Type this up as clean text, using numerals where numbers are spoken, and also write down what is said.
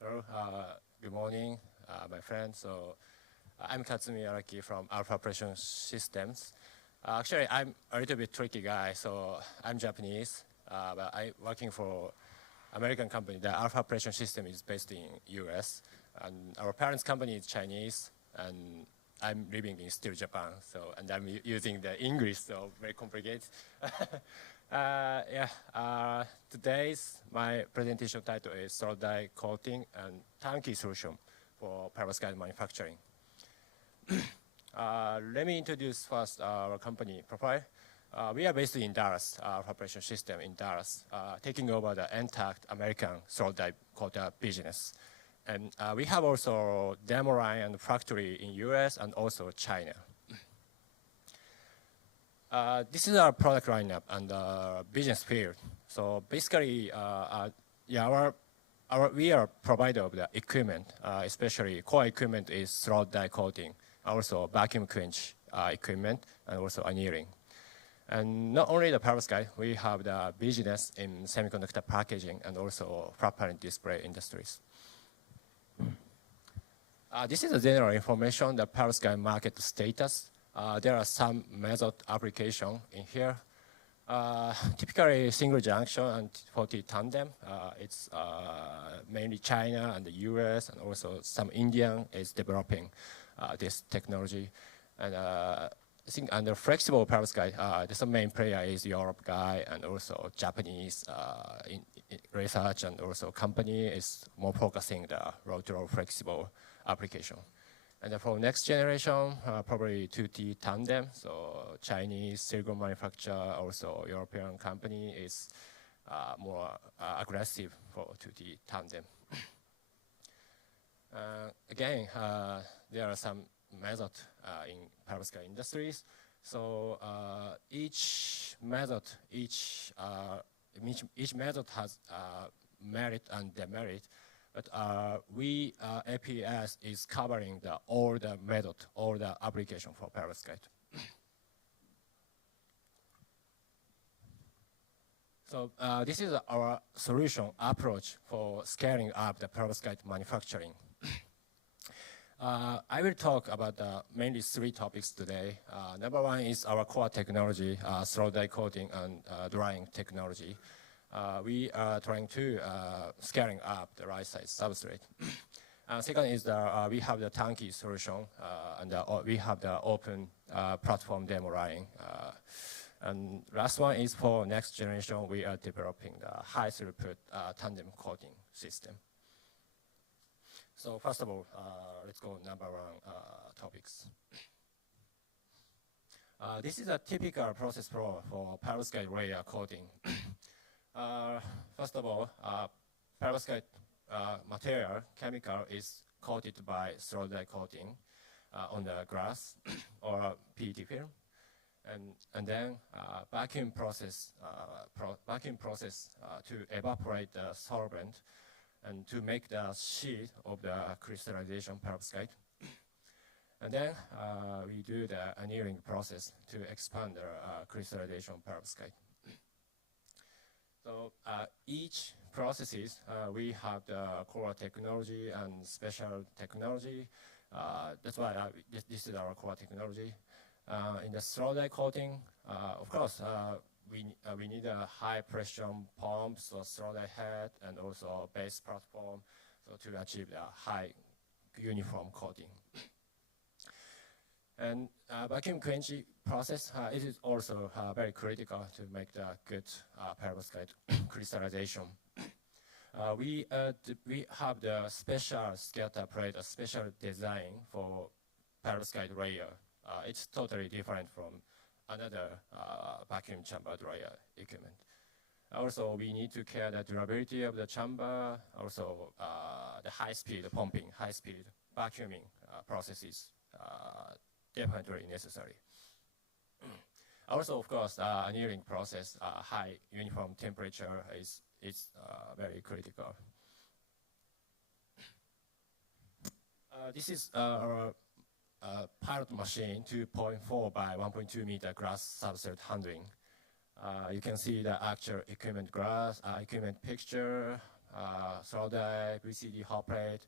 Hello, good morning, my friends. I'm Katsumi Araki from Alpha Operation Systems. Actually, I'm a little bit tricky guy, so I'm Japanese, but I'm working for American company. The Alpha Operation System is based in US, and our parents' company is Chinese, and I'm living in still Japan, and I'm using the English, so very complicated. Today's my presentation title is solid die coating and turnkey solution for perovskite manufacturing. Let me introduce first our company profile. We are based in Dallas, our operation system in Dallas, taking over the intact American solid die coater business. And we have also demo line and factory in US and also China. This is our product lineup and business field. So basically, we are provider of the equipment, especially core equipment is solid die coating, also vacuum quench equipment, and also annealing. And not only the perovskite, we have the business in semiconductor packaging and also flat panel display industries. This is the general information, the perovskite market status. There are some method application in here. Typically single junction and 40 tandem. It's mainly China and the US and also some Indian is developing this technology. And I think under flexible perovskite, the main player is Europe guy and also Japanese in research and also company is more focusing the roll-to-roll flexible application. And then for next generation, probably 2T tandem. So Chinese silicon manufacturer, also European company is more aggressive for 2T tandem. Again, there are some methods in perovskite industries. So each method has merit and demerit. But we, APS, is covering all the method, all the application for perovskite. So this is our solution approach for scaling up the perovskite manufacturing. I will talk about mainly three topics today. Number one is our core technology, solid die coating and drying technology. We are trying to scaling up the right size substrate. Second is we have the turnkey solution, and we have the open platform demo line. And last one is for next generation, we are developing the high throughput tandem coating system. So first of all, let's go number one topics. This is a typical process flow for perovskite layer coating. First of all, perovskite material, chemical is coated by solid die coating on the glass or PET film. And then vacuum process to evaporate the solvent and to make the sheet of the crystallization perovskite. And then we do the annealing process to expand the crystallization perovskite. So each processes, we have the core technology and special technology. That's why this is our core technology. In the solid die coating, of course, we need a high pressure pump, so solid die head, and also base platform, so to achieve the high uniform coating. And vacuum quenching process, it is also very critical to make the good perovskite crystallization. We have the special scatter plate, a special design for perovskite layer. It's totally different from another vacuum chamber dryer equipment. Also, we need to care the durability of the chamber, also the high-speed pumping, high-speed vacuuming processes definitely necessary. Also, of course, annealing process, high uniform temperature is very critical. This is our pilot machine, 2.4 by 1.2 meter glass substrate handling. You can see the actual equipment glass, equipment picture, solder, VCD hot plate,